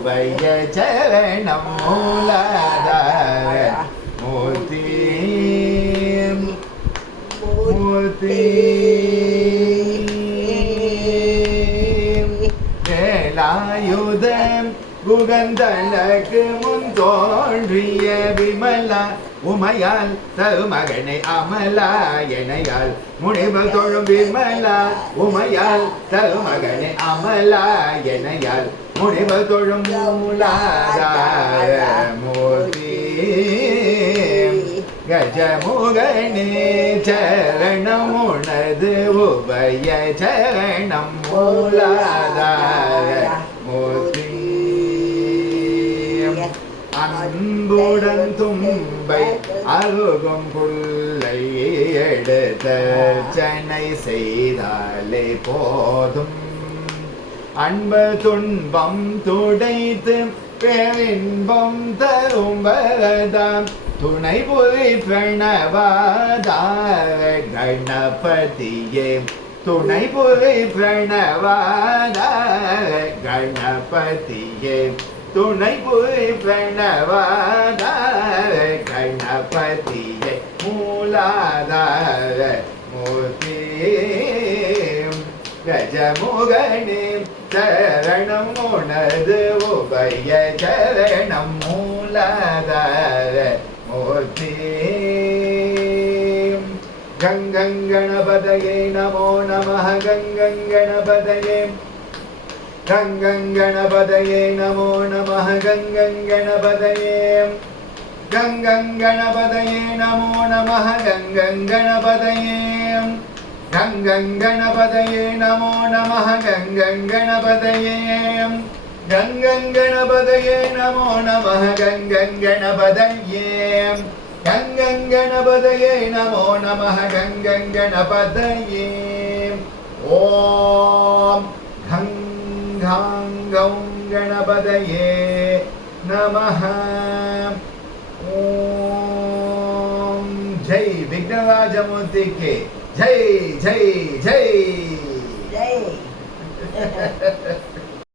உபய சரணம் மூலாதார மூர்த்தி மூர்த்தி வேலாயுதம் குகந்தனக்கு முன் தோன்றிய விமலா உமையால் தருமகனை அமலா எனையால் முனிவர் தொழும் விமலா உமையால் தருமகனை அமலா எனையால் முனிவர் தொழும் மூலாதார மூர்த்தி கஜமுகனே சரணம் உனது உபய சரணம் மூலாதார மூர்த்தி அன்புடன் தும்பை அருகும் புல்லை எடுத்த சென்னை செய்தாலே போதும் அன்பு துன்பம் துடைத்து பேரின்பம் தரும் வரதாம் துணை புரி பிரணவாதார கணபதியே துணை புரி பிரணவாதார கணபதியே துணை புரி பிரணவாதார கணபதியே மூலாதார மூர்த்தி கஜமுகனே சரணம் உனது உபய சரணம் மூலாதார மூர்த்தி கங்கங்கணபதயே நமோ நமः கங்கங்கணபதயே கங்கங்கணபதயே நமோ நமः கங்கங்கணபதயே கங்கங்கணபதயே நமோ நமः கங்கங்கணபதயே கங்கங்கணபதயே நமோ நமः கங்கங்கணபதயே கங்கங்கணபதயே நமோ நமः கங்கங்கணபதயே கங்கங்கணபதயே நமோ நமः கங்கங்கணபதயே ஓம் கங்காங்கம் கணபதயே நமः ஓம் ஜெய் விக்னராஜமூர்த்தி கே ஜெய் ஜெய் ஜெய் ஜெய்